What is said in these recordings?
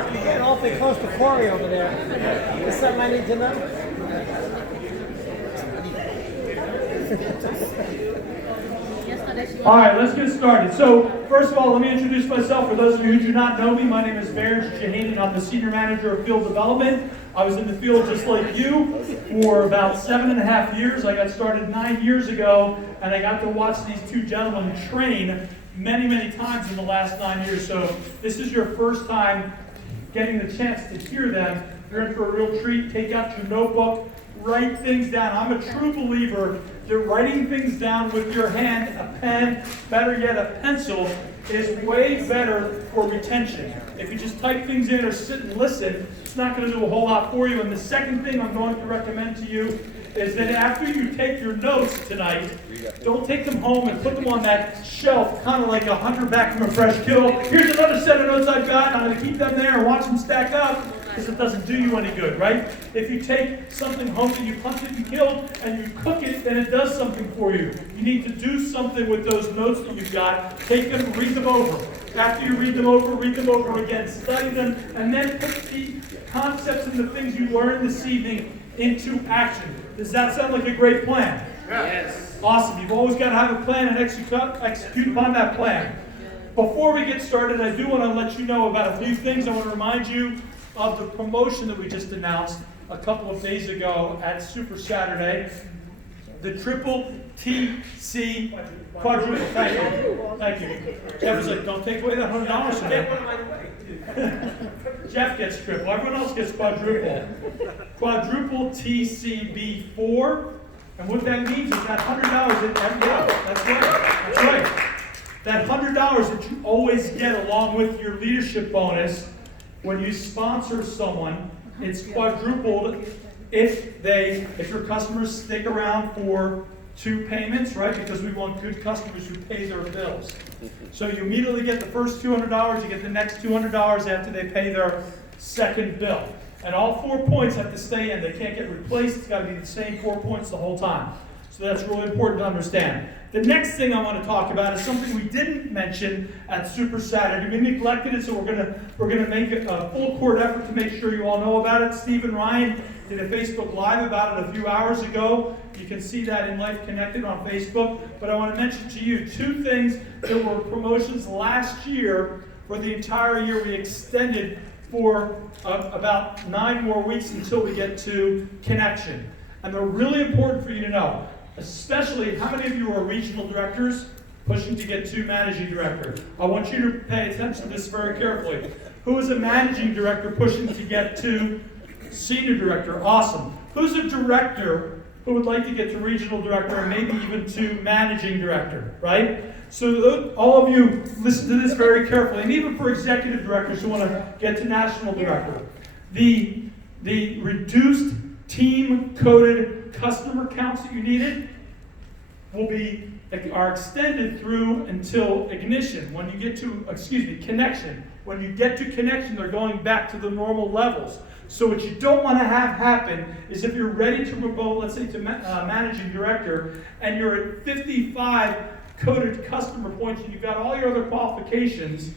Mark, you're getting awfully close to Corey over there. Is something I need to know? All right, let's get started. So, first of all, let me introduce myself. For those of you who do not know me, my name is Hedge, and I'm the Senior Manager of Field Development. I was in the field just like you for about 7.5 years. I got started 9 years ago, and I got to watch these two gentlemen train many, many times in the last 9 years. So, this is your first time getting the chance to hear them. You're in for a real treat. Take out your notebook, write things down. I'm a true believer that writing things down with your hand, a pen, better yet a pencil, is way better for retention. If you just type things in or sit and listen, it's not going to do a whole lot for you. And the second thing I'm going to recommend to you is that after you take your notes tonight, don't take them home and put them on that shelf, kind of like a hunter back from a fresh kill. Here's another set of notes I've got, and I'm going to keep them there and watch them stack up, because it doesn't do you any good, right? If you take something home that you hunted and killed and you cook it, then it does something for you. You need to do something with those notes that you've got. Take them, read them over. After you read them over again, study them, and then put the concepts and the things you learned this evening into action. Does that sound like a great plan? Yes. Awesome. You've always got to have a plan and execute upon that plan. Before we get started, I do want to let you know about a few things. I want to remind you of the promotion that we just announced a couple of days ago at Super Saturday. The Triple TC Quadruple. Thank you. Jeff was like, don't take away that $100 from me. Jeff gets triple. Everyone else gets quadruple. Quadruple TCB4. And what that means is that $100 that's right. That $100 that you always get along with your leadership bonus when you sponsor someone, it's quadrupled if your customers stick around for 2 payments, right? Because we want good customers who pay their bills. So you immediately get the first $200, you get the next $200 after they pay their second bill. And all 4 points have to stay in. They can't get replaced. It's got to be the same 4 points the whole time. So that's really important to understand. The next thing I want to talk about is something we didn't mention at Super Saturday. We neglected it, so we're gonna make a full court effort to make sure you all know about it. Steve and Ryan did a Facebook Live about it a few hours ago. You can see that in Life Connected on Facebook. But I want to mention to you 2 things that were promotions last year. For the entire year, we extended for about 9 more weeks until we get to Connection. And they're really important for you to know. Especially, how many of you are regional directors pushing to get to managing director? I want you to pay attention to this very carefully. Who is a managing director pushing to get to senior director? Awesome. Who's a director who would like to get to regional director and maybe even to managing director, right? So all of you listen to this very carefully, and even for executive directors who want to get to national director. The reduced team-coded customer counts that you needed are extended through until Connection. When you get to Connection, they're going back to the normal levels. So what you don't want to have happen is if you're ready to promote, let's say to managing director, and you're at 55 coded customer points and you've got all your other qualifications,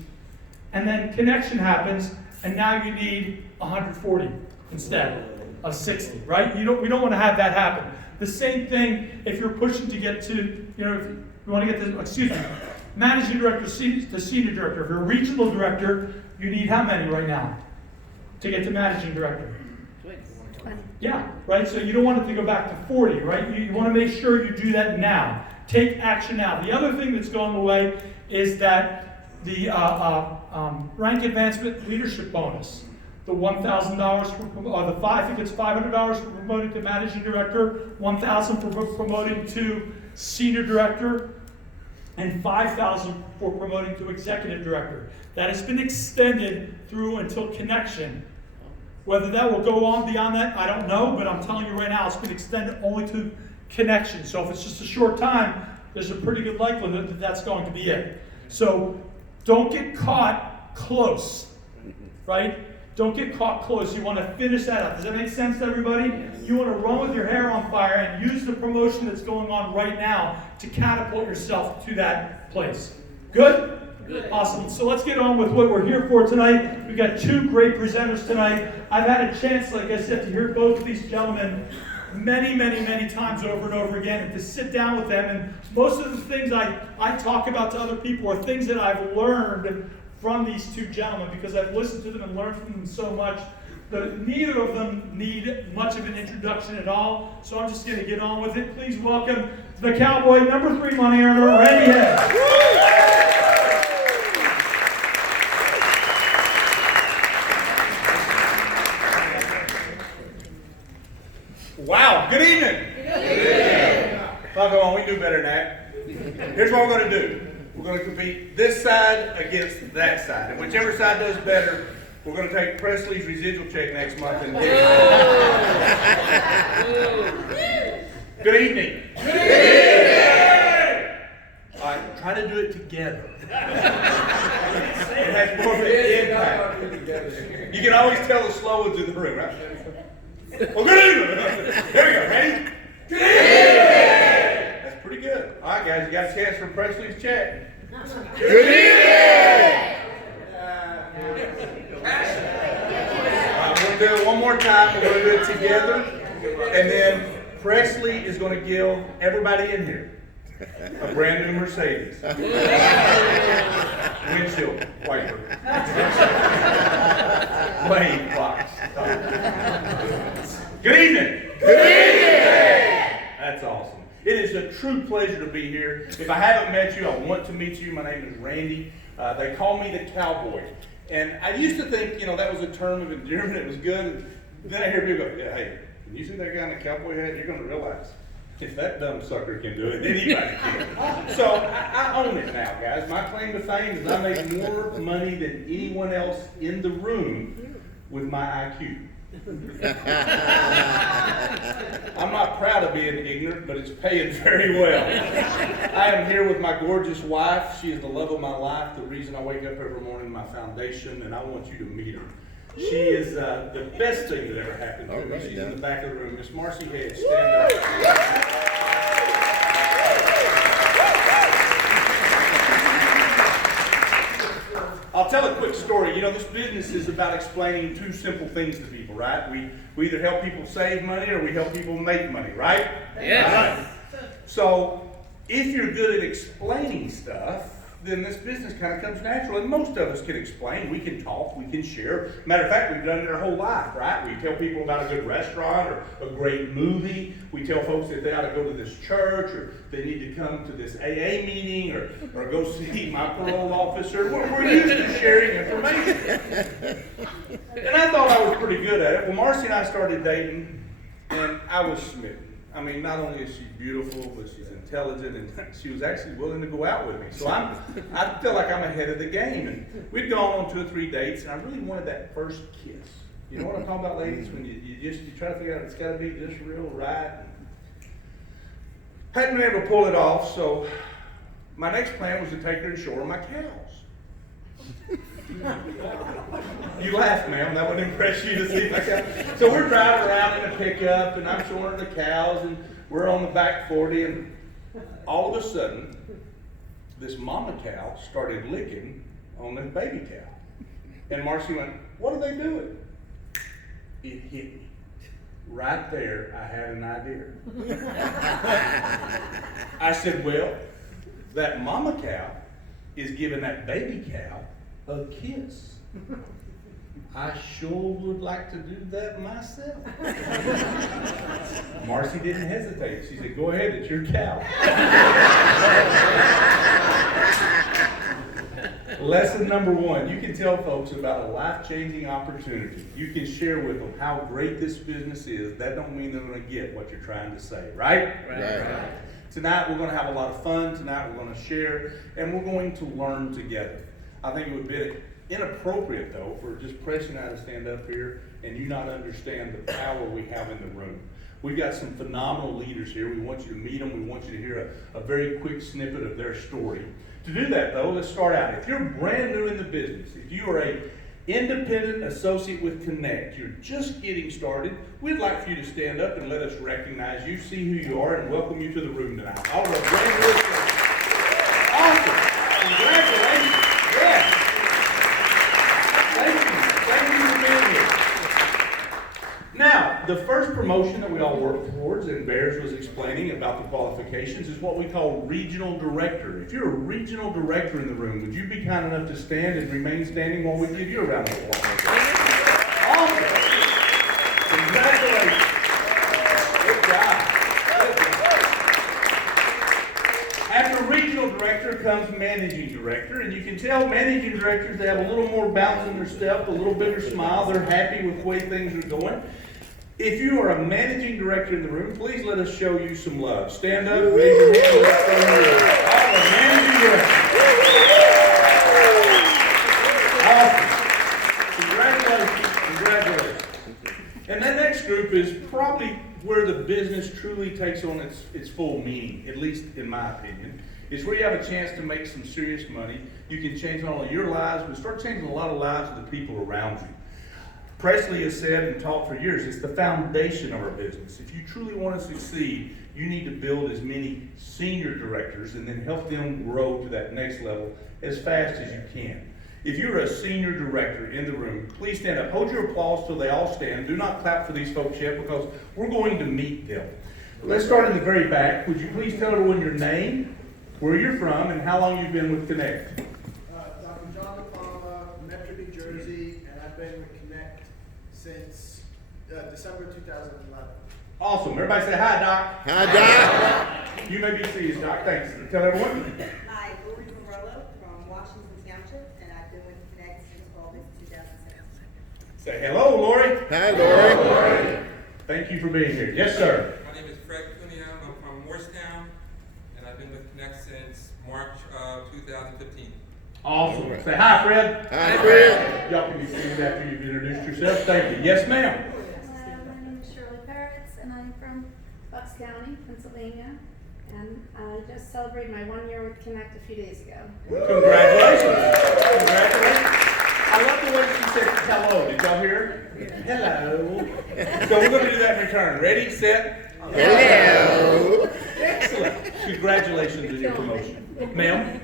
and then Connection happens, and now you need 140 instead of 60, right? We don't want to have that happen. The same thing if you're pushing to get to, if you want to get to, managing director to senior director. If you're a regional director, you need how many right now to get to managing director? 20. Yeah, right? So you don't want it to go back to 40, right? You want to make sure you do that now. Take action now. The other thing that's going away is that the rank advancement leadership bonus. The $1,000 for the I think it's $500 for promoting to managing director, $1,000 for promoting to senior director, and $5,000 for promoting to executive director. That has been extended through until Connection. Whether that will go on beyond that, I don't know, but I'm telling you right now, it's been extended only to Connection. So if it's just a short time, there's a pretty good likelihood that that's going to be it. So don't get caught close, right? Don't get caught close. You want to finish that up. Does that make sense to everybody? Yes. You want to run with your hair on fire and use the promotion that's going on right now to catapult yourself to that place. Good? Awesome. So let's get on with what we're here for tonight. We've got two great presenters tonight. I've had a chance, like I said, to hear both of these gentlemen many, many, many times over and over again, and to sit down with them. And most of the things I talk about to other people are things that I've learned from these two gentlemen, because I've listened to them and learned from them so much. Neither of them need much of an introduction at all, so I'm just going to get on with it. Please welcome the Cowboy number 3 money earner, Randy Hedge. Wow, good evening. Come on, we do better than that. Here's what we're going to do. We're going to compete this side against that side. And whichever side does better, we're going to take Presley's residual check next month and give it. Good evening. Good evening. All right, try to do it together. It has more of an impact. You can always tell the slow ones in the room, right? Well, good evening. There we go. Ready? Good evening. That's pretty good. All right, guys, you got a chance for Presley's check. Good evening. We're going to do it one more time. We're going to do it together. And then Presley is going to give everybody in here a brand new Mercedes. Windshield wiper. Wave box. Good evening. Good evening. That's awesome. It is a true pleasure to be here. If I haven't met you, I want to meet you. My name is Randy. They call me the Cowboy. And I used to think, that was a term of endearment. It was good. And then I hear people go, yeah, hey, when you see that guy in the cowboy hat, you're going to realize if that dumb sucker can do it, anybody can. So I own it now, guys. My claim to fame is I make more money than anyone else in the room with my IQ. I'm not proud of being ignorant, but it's paying very well. I am here with my gorgeous wife. She is the love of my life, the reason I wake up every morning, my foundation, and I want you to meet her. She is the best thing that ever happened to me. She's in the back of the room. Miss Marcy Hedge, stand up. I'll tell a quick story. This business is about explaining two simple things to people, right? We either help people save money or we help people make money, right? Yes. Right. So if you're good at explaining stuff, then this business kind of comes natural. And most of us can explain. We can talk. We can share. Matter of fact, we've done it our whole life, right? We tell people about a good restaurant or a great movie. We tell folks that they ought to go to this church or they need to come to this AA meeting or go see my parole officer. We're used to sharing information. And I thought I was pretty good at it. Well, Marcy and I started dating, and I was smitten. I mean, not only is she beautiful, but she's intelligent, and she was actually willing to go out with me. So I feel like I'm ahead of the game. And we'd gone on 2 or 3 dates, and I really wanted that first kiss. You know what I'm talking about, ladies? When you try to figure out it's got to be just real right. Hadn't been able to pull it off, so my next plan was to take her to shore my cows. You laughed, ma'am. That would impress you to see my cows. So we're driving around in a pickup, and I'm showing her the cows, and we're on the back 40, and all of a sudden, this mama cow started licking on this baby cow. And Marcy went, "What are they doing?" It hit me. Right there, I had an idea. I said, well, that mama cow is giving that baby cow a kiss. I sure would like to do that myself. Marcy didn't hesitate. She said, go ahead, it's your cow. Lesson number 1, you can tell folks about a life-changing opportunity. You can share with them how great this business is. That don't mean they're going to get what you're trying to say, right? Right. Tonight we're going to have a lot of fun. Tonight we're going to share, and we're going to learn together. I think it would be inappropriate, though, for just Presley and I to stand up here and you not understand the power we have in the room. We've got some phenomenal leaders here. We want you to meet them. We want you to hear a very quick snippet of their story. To do that, though, let's start out. If you're brand new in the business, if you are an independent associate with Kynect, you're just getting started, we'd like for you to stand up and let us recognize you, see who you are, and welcome you to the room tonight. All of our brand new associates. Awesome. Congratulations. Now, the first promotion that we all work towards, and Bears was explaining about the qualifications, is what we call regional director. If you're a regional director in the room, would you be kind enough to stand and remain standing while we give you a round of applause? Awesome. Congratulations. Good job. Good job. After regional director comes managing director, and you can tell managing directors, they have a little more bounce in their step, a little bigger smile. They're happy with the way things are going. If you are a managing director in the room, please let us show you some love. Stand up, raise your hand, let's show you all the managing director. Awesome. Congratulations. And that next group is probably where the business truly takes on its full meaning, at least in my opinion. It's where you have a chance to make some serious money. You can change not only your lives, but start changing a lot of lives of the people around you. Presley has said and taught for years, it's the foundation of our business. If you truly want to succeed, you need to build as many senior directors and then help them grow to that next level as fast as you can. If you're a senior director in the room, please stand up. Hold your applause till they all stand. Do not clap for these folks yet because we're going to meet them. Let's start in the very back. Would you please tell everyone your name, where you're from, and how long you've been with Kynect? I'm John DePalma, Metro, New Jersey, and I've been with Kynect since December 2011. Awesome. Everybody say hi, Doc. Hi, Doc. You may be seated, Doc. Thanks. Tell everyone. Hi, Laurel from Washington Township, and I've been with Kynect since August 2006. Say hello, Lori. Hi, Lori. Thank you for being here. Yes, sir. My name is Fred Cunningham. I'm from Morristown, and I've been with Kynect since March of 2015. Awesome. Say hi, Fred. Hi, Fred. Y'all can be seated after you've introduced yourself. Thank you. Yes, ma'am. My name is Shirley Peretz, and I'm from Bucks County, Pennsylvania. And I just celebrated my 1 year with Kynect a few days ago. Congratulations. Congratulations. I love the way she said hello. Did y'all hear? Hello. So we're going to do that in return. Ready, set. Hello. Excellent. Congratulations on your promotion. Ma'am?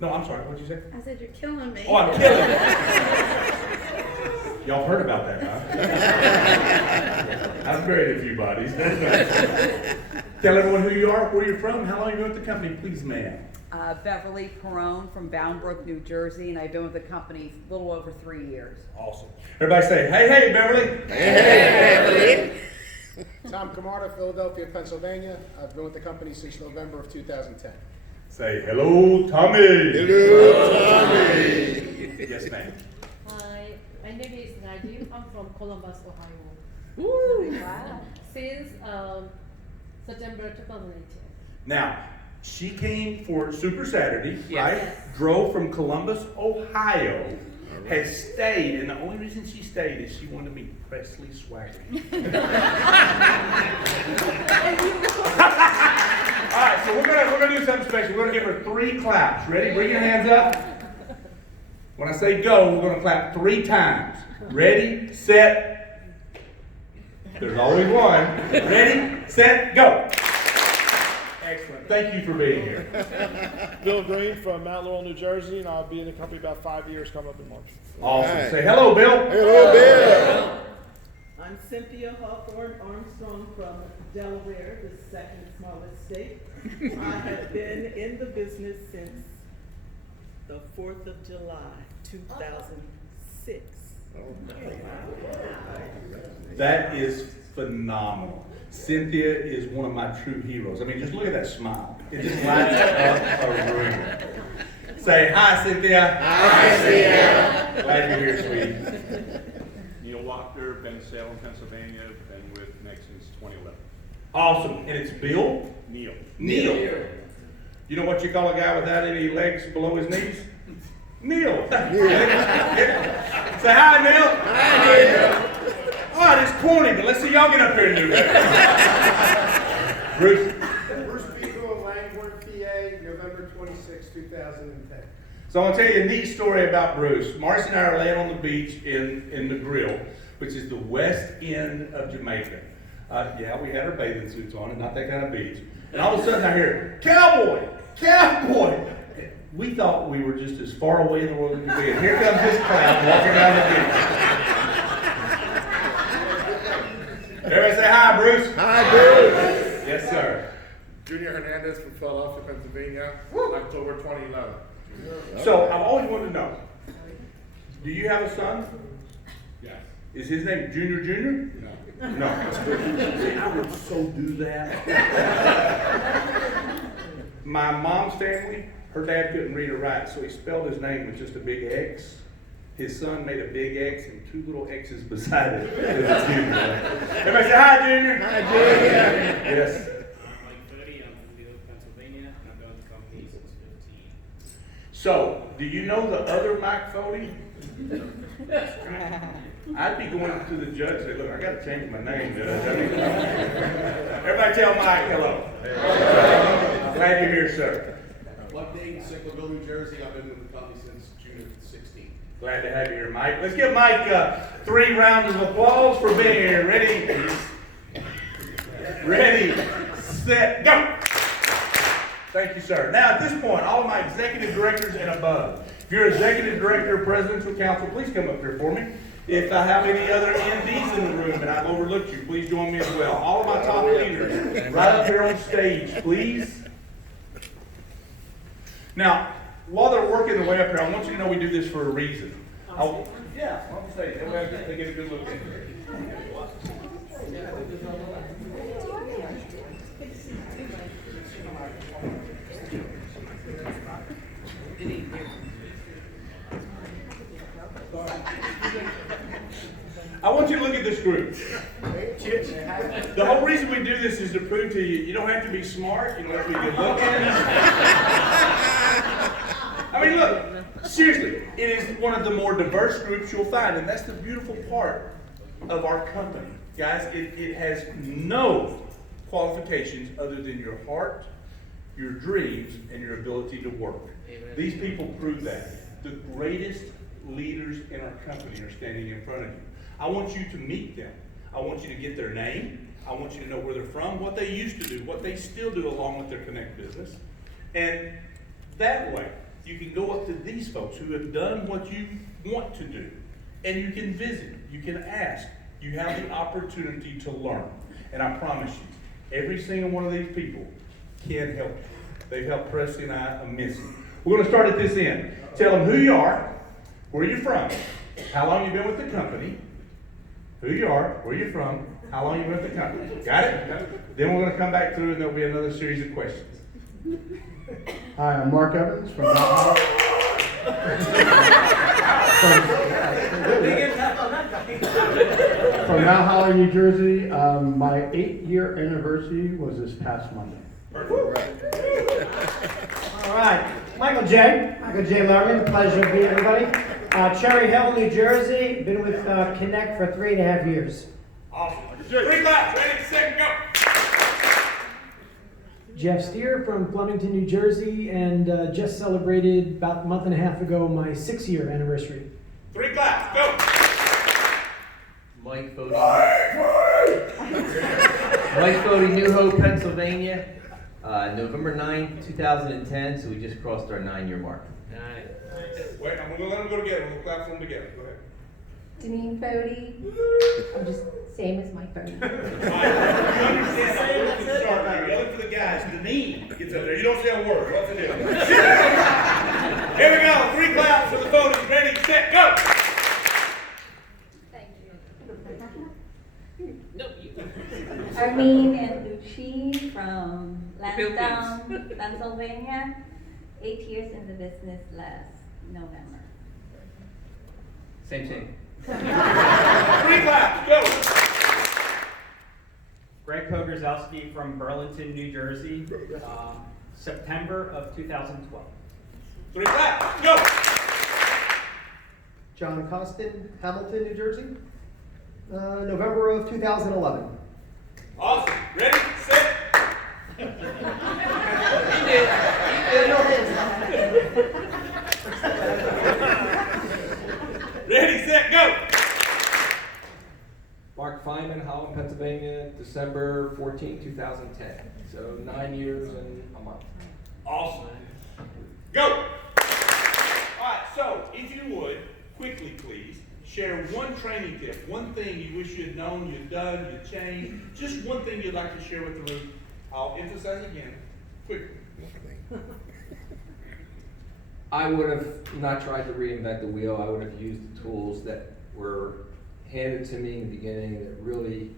No, I'm sorry. What'd you say? I said, you're killing me. Oh, I'm killing it. Y'all heard about that, huh? I've buried a few bodies. Tell everyone who you are, where you're from, how long you've been with the company, please, ma'am. Beverly Perone from Boundbrook, New Jersey, and I've been with the company a little over 3 years. Awesome. Everybody say, hey, hey, Beverly. Hey, Beverly. Tom Camarda, Philadelphia, Pennsylvania. I've been with the company since November of 2010. Say, hello, Tommy. Hello, Tommy. Yes, ma'am. Hi, my name is Nadia. I'm from Columbus, Ohio. Woo! Wow. Since September 2018. Now, she came for Super Saturday, right? Yes. Drove from Columbus, Ohio, has stayed, and the only reason she stayed is she wanted to meet Presley Swagerty. All right, so we're gonna do something special. We're gonna give her 3 claps. Ready? Bring your hands up. When I say go, we're gonna clap 3 times. Ready, set. There's always one. Ready, set, go. Excellent. Thank you for being here. Bill Green from Mount Laurel, New Jersey, and I'll be in the company about 5 years coming up in March. Awesome. Right. Say hello, Bill. Hello, Bill. I'm Cynthia Hawthorne Armstrong from Delaware, the second smallest state. I have been in the business since the 4th of July, 2006. That is phenomenal. Cynthia is one of my true heroes. I mean, just look at that smile. It just lights up a room. Say hi, Cynthia. Hi, Cynthia. Glad you're here, sweetie. Neil Walker, been in Salem, Pennsylvania, been with Kynect since 2011. Awesome. And it's Bill? Neil. Neil. You know what you call a guy without any legs below his knees? Neil. Say hi, Neil. Hi, Neil. All right, it's corny, but let's see y'all get up here and do that. Bruce. Bruce Beagle, Langford, PA, November 26, 2010. So I want to tell you a neat story about Bruce. Marcy and I are laying on the beach in Negril, which is the west end of Jamaica. Yeah, we had our bathing suits on and not that kind of beach. And all of a sudden I hear, Cowboy! Cowboy! We thought we were just as far away in the world as we could be. And here comes this clown walking down the beach. Hi, Bruce. Hi, Bruce. Yes, sir. Junior Hernandez from Philadelphia, Pennsylvania, October 2011. So I've always wanted to know, do you have a son? Yes. Is his name Junior Junior? No. No. See, I would so do that. My mom's family, her dad couldn't read or write, so he spelled his name with just a big X. His son made a big X and 2 little X's beside it. Everybody say hi, Junior. Hi, Junior. Yes. I'm Mike Footy, I'm from New Pennsylvania, and I've been with the company since 15. So, do you know the other Mike Fody? I'd be going to the judge and say, look, I gotta change my name, Judge. Everybody tell Mike hello. Glad you're here, sir. What date, Sicklerville, New Jersey? I've been with the company since June of 16. Glad to have you here, Mike. Let's give Mike 3 rounds of applause for being here. Ready, set, go! Thank you, sir. Now, at this point, all of my executive directors and above, if you're executive director or presidential council, please come up here for me. If I have any other MDs in the room and I've overlooked you, please join me as well. All of my top leaders, right up here on stage, please. Now, while they're working their way up here, I want you to know we do this for a reason. Yeah, on stage. That way they get a good look at it. I want you to look at this group. The whole reason we do this is to prove to you, you don't have to be smart, you don't have to be good looking. I mean, look, seriously, it is one of the more diverse groups you'll find, and that's the beautiful part of our company. Guys, it has no qualifications other than your heart, your dreams, and your ability to work. Amen. These people prove that. The greatest leaders in our company are standing in front of you. I want you to meet them. I want you to get their name. I want you to know where they're from, what they used to do, what they still do along with their Kynect business. And that way, you can go up to these folks who have done what you want to do. And you can visit, you can ask. You have the opportunity to learn. And I promise you, every single one of these people can help you. They've helped Presley and I immensely. We're going to start at this end. Tell them who you are, where you're from, how long you've been with the company, who you are, where you're from, how long you've been with the company. Got it? Then we're going to come back through and there'll be another series of questions. Hi, I'm Mark Evans from Mount Holly, New Jersey. My 8-year anniversary was this past Monday. All right, Michael J. Lerman, pleasure to meet everybody. Cherry Hill, New Jersey, been with Kynect for 3.5 years. Awesome. 3 claps, ready, set, go. Jeff Steer from Flemington, New Jersey, and just celebrated about a month and a half ago my 6-year anniversary. 3 claps, go. Mike Fody. Mike Fody, New Hope, Pennsylvania. November 9th, 2010, so we just crossed our 9-year mark. Wait, I'm going to let them go together. We'll clap for them together. Go ahead. Deneen Fody. I'm just same as Mike Fody. You understand how work can start now. You look for the guys. Deneen gets up there. You don't say a word. What's the deal? Here we go. 3 claps for the Fodys. Ready, set, go. Thank you. Arlene and Lucci from Lansdowne, Pennsylvania. 8 years in the business last November. Same thing. 3 claps, go. Greg Pogrzewski from Burlington, New Jersey, September of 2012. 3 claps, go. John Costin, Hamilton, New Jersey, November of 2011. Awesome. Ready, set. Ready, set, go. Mark Feynman, Holland, Pennsylvania, December 14, 2010. So 9 years and a month. Awesome. Go. All right, so if you would, quickly please, share one training tip, one thing you wish you'd known, you'd done, you'd changed, just one thing you'd like to share with the room. I'll emphasize again, quickly. I would have not tried to reinvent the wheel. I would have used the tools that were handed to me in the beginning that really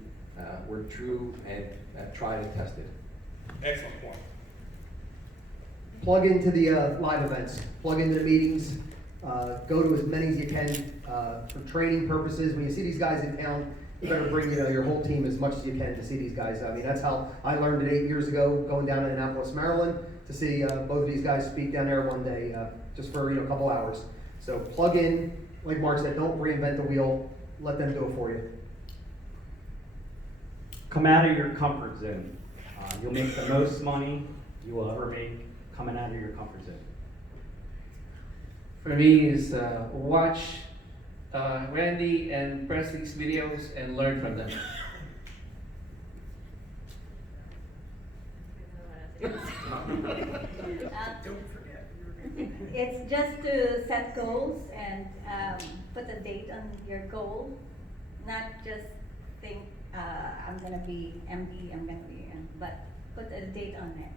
were true and tried and tested. Excellent point. Plug into the live events, plug into the meetings, go to as many as you can for training purposes. When you see these guys in town, you better bring your whole team as much as you can to see these guys. I mean, that's how I learned it 8 years ago, going down to Annapolis, Maryland, to see both of these guys speak down there one day, just for a couple hours. So plug in, like Mark said, don't reinvent the wheel. Let them do it for you. Come out of your comfort zone. You'll make the most money you will ever make coming out of your comfort zone. For me is watch Randy and Presley's videos and learn from them. It's just to set goals and put a date on your goal, not just think I'm gonna be MD, but put a date on it.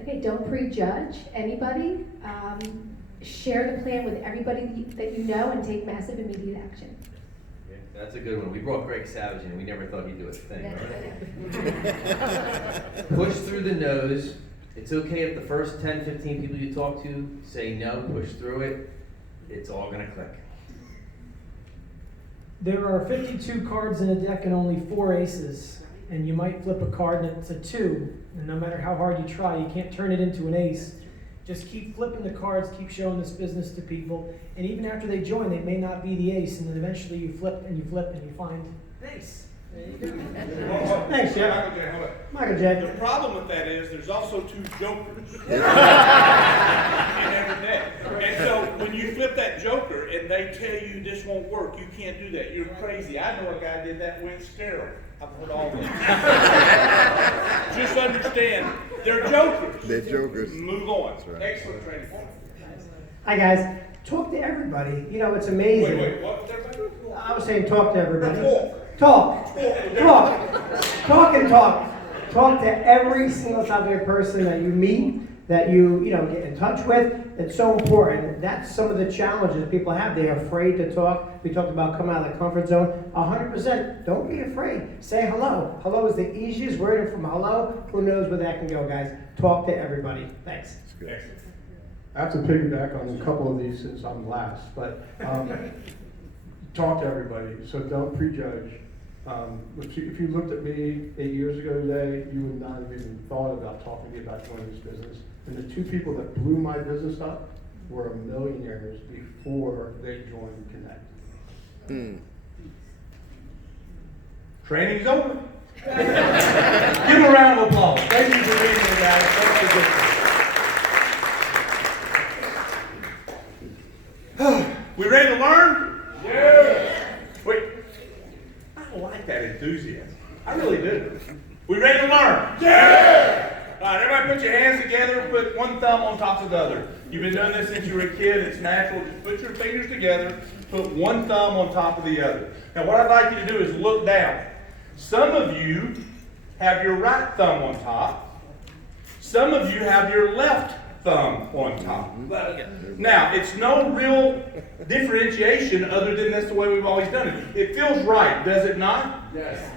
Okay, don't prejudge anybody. Share the plan with everybody that you know and take massive immediate action. That's a good one. We brought Greg Savage in, and we never thought he'd do a thing. Right? Push through the no's. It's okay if the first 10, 15 people you talk to say no, push through it. It's all gonna click. There are 52 cards in a deck and only 4 aces. And you might flip a card and it's a 2. And no matter how hard you try, you can't turn it into an ace. Just keep flipping the cards, keep showing this business to people. And even after they join, they may not be the ace. And then eventually you flip and you flip and you find an ace. There you go. Thanks, Jeff. Michael J. Hold on. Michael J. The problem with that is there's also 2 jokers in every deck. And so when you flip that joker and they tell you this won't work, you can't do that. You're crazy. I know a guy did that went sterile. I've heard all this. Just understand, they're jokers. They're jokers. Move on. Right. Excellent training. Hi guys, talk to everybody. It's amazing. Wait, what was everybody? I was saying talk to everybody. Talk. Talk to every single type of person that you meet, that you get in touch with. It's so important. That's some of the challenges people have. They're afraid to talk. We talked about coming out of the comfort zone. 100%. Don't be afraid. Say hello. Hello is the easiest word, and from hello, who knows where that can go, guys. Talk to everybody. Thanks. I have to piggyback on a couple of these since I'm last, but talk to everybody. So don't prejudge. If you looked at me 8 years ago today, you would not have even thought about talking to me about joining this business. And the 2 people that blew my business up were millionaires before they joined Kynect. Training's over. Give them a round of applause. Thank you for being here, guys. We ready to learn? Yeah. Wait. I like that enthusiasm. I really do. We ready to learn? Yeah. All right, everybody put your hands together, put one thumb on top of the other. You've been doing this since you were a kid. It's natural. Just put your fingers together, put one thumb on top of the other. Now, what I'd like you to do is look down. Some of you have your right thumb on top. Some of you have your left thumb on top. Now, it's no real differentiation other than that's the way we've always done it. It feels right, does it not? Yes.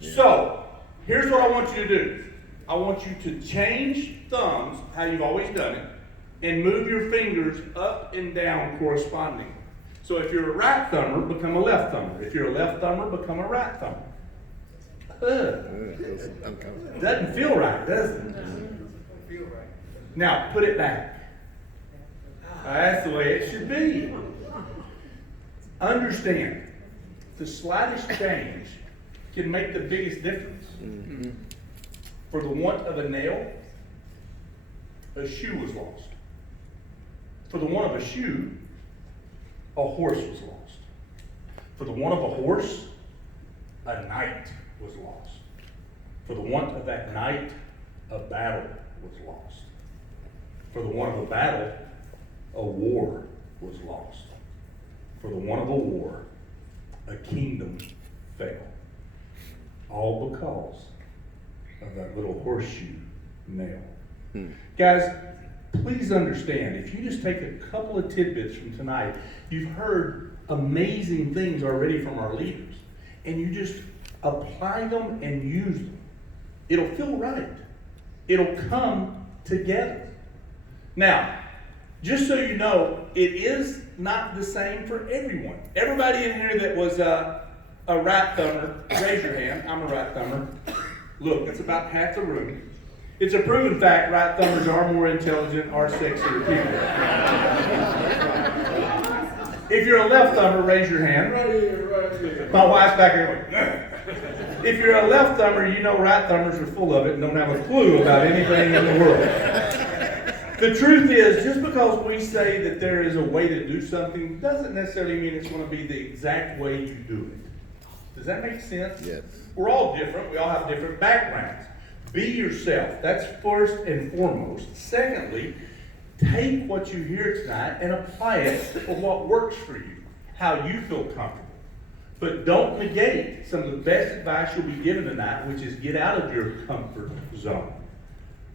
So, here's what I want you to do. I want you to change thumbs, how you've always done it, and move your fingers up and down corresponding. So if you're a right thumber, become a left thumber. If you're a left thumber, become a right thumber. Doesn't feel right, does it? Now, put it back. That's the way it should be. Understand, the slightest change can make the biggest difference. For the want of a nail, a shoe was lost. For the want of a shoe, a horse was lost. For the want of a horse, a knight was lost. For the want of that knight, a battle was lost. For the want of a battle, a war was lost. For the want of a war, a kingdom fell. All because of that little horseshoe nail. Guys, please understand, if you just take a couple of tidbits from tonight, you've heard amazing things already from our leaders, and you just apply them and use them. It'll feel right. It'll come together. Now, just so you know, it is not the same for everyone. Everybody in here that was a right thumber, raise your hand. I'm a right thumber. Look, that's about half the room. It's a proven fact, right thumbers are more intelligent, are sexier people. If you're a left thumber, raise your hand. My wife's back here going, if you're a left thumber, you know right thumbers are full of it and don't have a clue about anything in the world. The truth is, just because we say that there is a way to do something doesn't necessarily mean it's going to be the exact way you do it. Does that make sense? Yes. We're all different. We all have different backgrounds. Be yourself. That's first and foremost. Secondly, take what you hear tonight and apply it for what works for you, how you feel comfortable. But don't negate some of the best advice you'll be given tonight, which is get out of your comfort zone.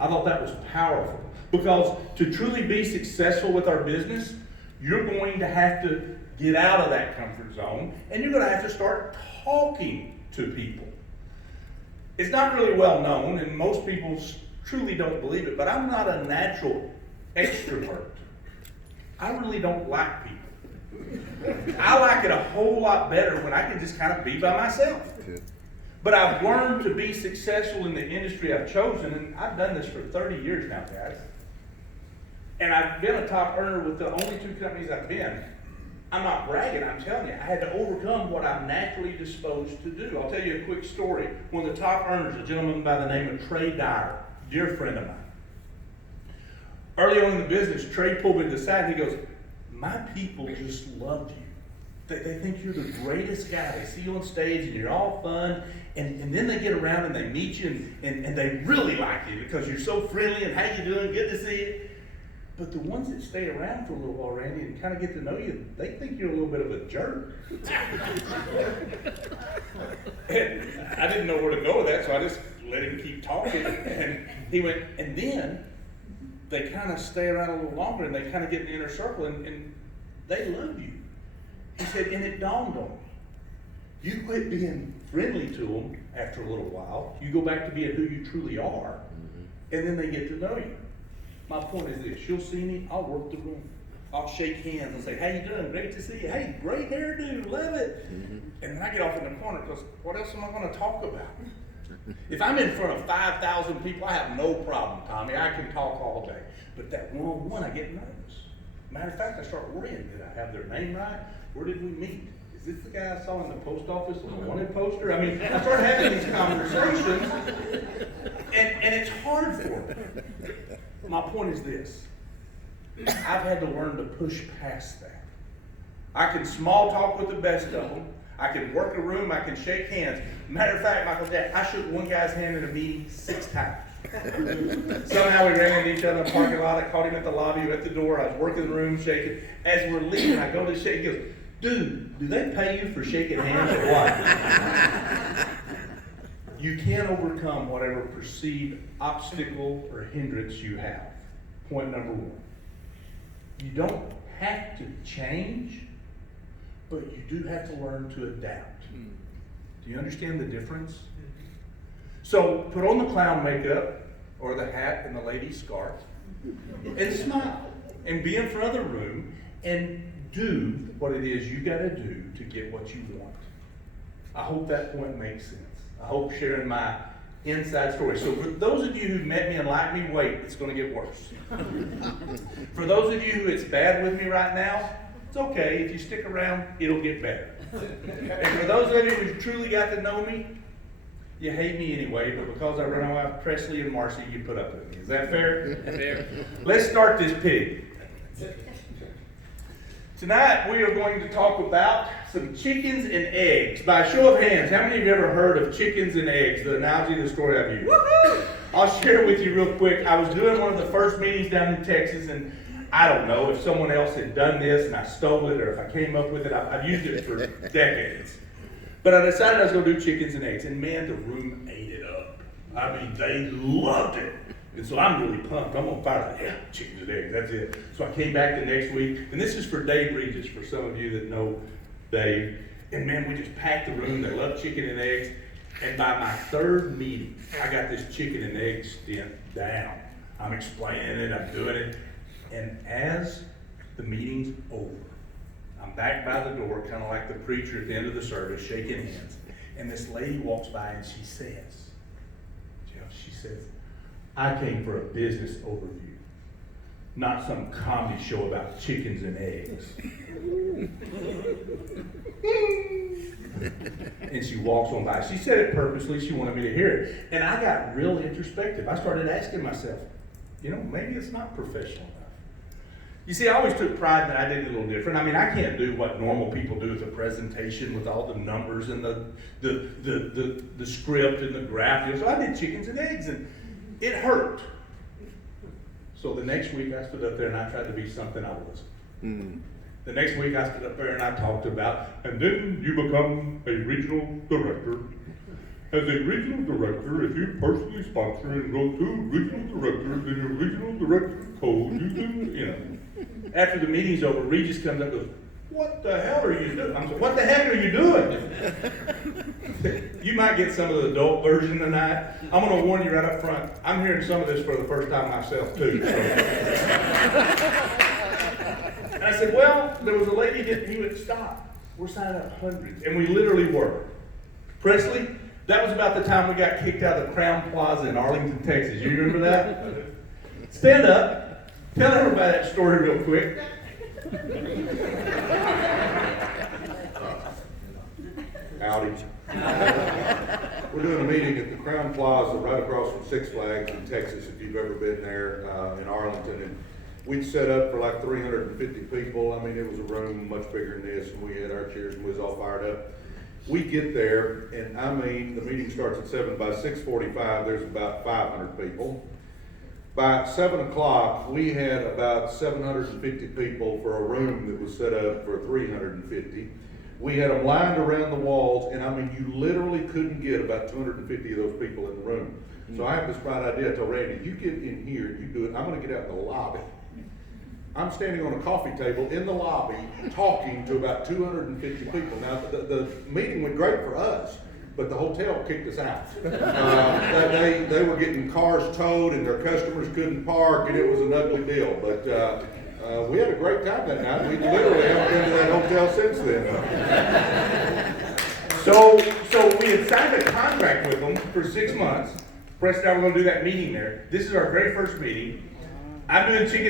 I thought that was powerful. Because to truly be successful with our business, you're going to have to get out of that comfort zone, and you're going to have to start talking to people. It's not really well known, and most people truly don't believe it, but I'm not a natural extrovert. I really don't like people. I like it a whole lot better when I can just kind of be by myself. But I've learned to be successful in the industry I've chosen, and I've done this for 30 years now, guys. And I've been a top earner with the only 2 companies I've been. I'm not bragging, I'm telling you, I had to overcome what I'm naturally disposed to do. I'll tell you a quick story. One of the top earners, a gentleman by the name of Trey Dyer, dear friend of mine. Early on in the business, Trey pulled me to the side and he goes, my people just love you. They think you're the greatest guy. They see you on stage and you're all fun. And then they get around and they meet you and they really like you because you're so friendly and how you doing, good to see you. But the ones that stay around for a little while, Randy, and kind of get to know you, they think you're a little bit of a jerk. And I didn't know where to go with that, so I just let him keep talking. And he went, and then they kind of stay around a little longer and they kind of get in the inner circle and they love you. He said, and it dawned on me. You quit being friendly to them after a little while. You go back to being who you truly are, and then they get to know you. My point is this, you'll see me, I'll work the room. I'll shake hands and say, how you doing? Great to see you. Hey, great hairdo, love it. And then I get off in the corner because what else am I going to talk about? If I'm in front of 5,000 people, I have no problem, Tommy. I can talk all day. But that one-on-one, I get nervous. Matter of fact, I start worrying, did I have their name right? Where did we meet? Is this the guy I saw in the post office on the wanted poster? I mean, I start having these conversations, and it's hard for me. My point is this. I've had to learn to push past that. I can small talk with the best of them. I can work a room. I can shake hands. Matter of fact, Michael Jack, I shook one guy's hand in a meeting 6 times. Somehow we ran into each other in the parking lot. I caught him at the lobby, at the door. I was working the room, shaking. As we're leaving, I go to shake. He goes, dude, do they pay you for shaking hands or what? You can overcome whatever perceived obstacle or hindrance you have. Point number 1. You don't have to change, but you do have to learn to adapt. Do you understand the difference? So put on the clown makeup or the hat and the lady's scarf and smile and be in front of the room and do what it is you got to do to get what you want. I hope that point makes sense. I hope sharing my inside story. So for those of you who met me and like me, wait, it's going to get worse. For those of you who it's bad with me right now, it's okay. If you stick around, it'll get better. And for those of you who truly got to know me, you hate me anyway, but because I run around Presley and Marcy, you put up with me. Is that fair? Fair. Let's start this pig. Tonight we are going to talk about some chickens and eggs. By a show of hands, how many of you ever heard of chickens and eggs, the analogy, the story I've used? Woo-hoo! I'll share with you real quick. I was doing one of the first meetings down in Texas, and I don't know if someone else had done this and I stole it, or if I came up with it. I've used it for decades. But I decided I was gonna do chickens and eggs, and man, the room ate it up. I mean, they loved it. And so I'm really pumped. I'm gonna fire the hell chickens and eggs, that's it. So I came back the next week, and this is for Dave Regis, for some of you that know Dave. And man, we just packed the room. They love chicken and eggs. And by my third meeting, I got this chicken and egg stint down. I'm explaining it, I'm doing it. And as the meeting's over, I'm back by the door, kind of like the preacher at the end of the service, shaking hands. And this lady walks by and she says, Jeff, she says, I came for a business overview, not some comedy show about chickens and eggs. And she walks on by. She said it purposely. She wanted me to hear it. And I got real introspective. I started asking myself, maybe it's not professional enough. You see, I always took pride that I did it a little different. I mean, I can't do what normal people do with a presentation with all the numbers and the script and the graph. So I did chickens and eggs, and it hurt. So the next week I stood up there and I tried to be something I wasn't. The next week I stood up there and I talked about, and then you become a regional director. As a regional director, if you personally sponsor and go to regional director, then your regional director code, you can, After the meeting's over, Regis comes up and goes, what the hell are you doing? I'm saying, what the heck are you doing? You might get some of the adult version tonight. I'm going to warn you right up front. I'm hearing some of this for the first time myself too. So. And I said, well, there was a lady that he would stop. We're signing up hundreds. And we literally were. Presley, that was about the time we got kicked out of the Crown Plaza in Arlington, Texas. You remember that? Stand up. Tell everybody that story real quick. Howdy. We're doing a meeting at the Crown Plaza right across from Six Flags in Texas, if you've ever been there, in Arlington. And we'd set up for like 350 people. I mean, it was a room much bigger than this, and we had our chairs and we was all fired up. We get there, and I mean, the meeting starts at 7. By 6:45, there's about 500 people. By 7 o'clock, we had about 750 people for a room that was set up for 350. We had them lined around the walls, and I mean, you literally couldn't get about 250 of those people in the room. So I have this bright idea. I told Randy, you get in here, you do it. I'm going to get out in the lobby. I'm standing on a coffee table in the lobby talking to about 250 people. Now, the meeting went great for us, but the hotel kicked us out. They were getting cars towed and their customers couldn't park, and it was an ugly deal. But we had a great time that night. We literally haven't been to that hotel since then. So we had signed a contract with them for 6 months. Presley and I were going to do that meeting there. This is our very first meeting. I'm doing chicken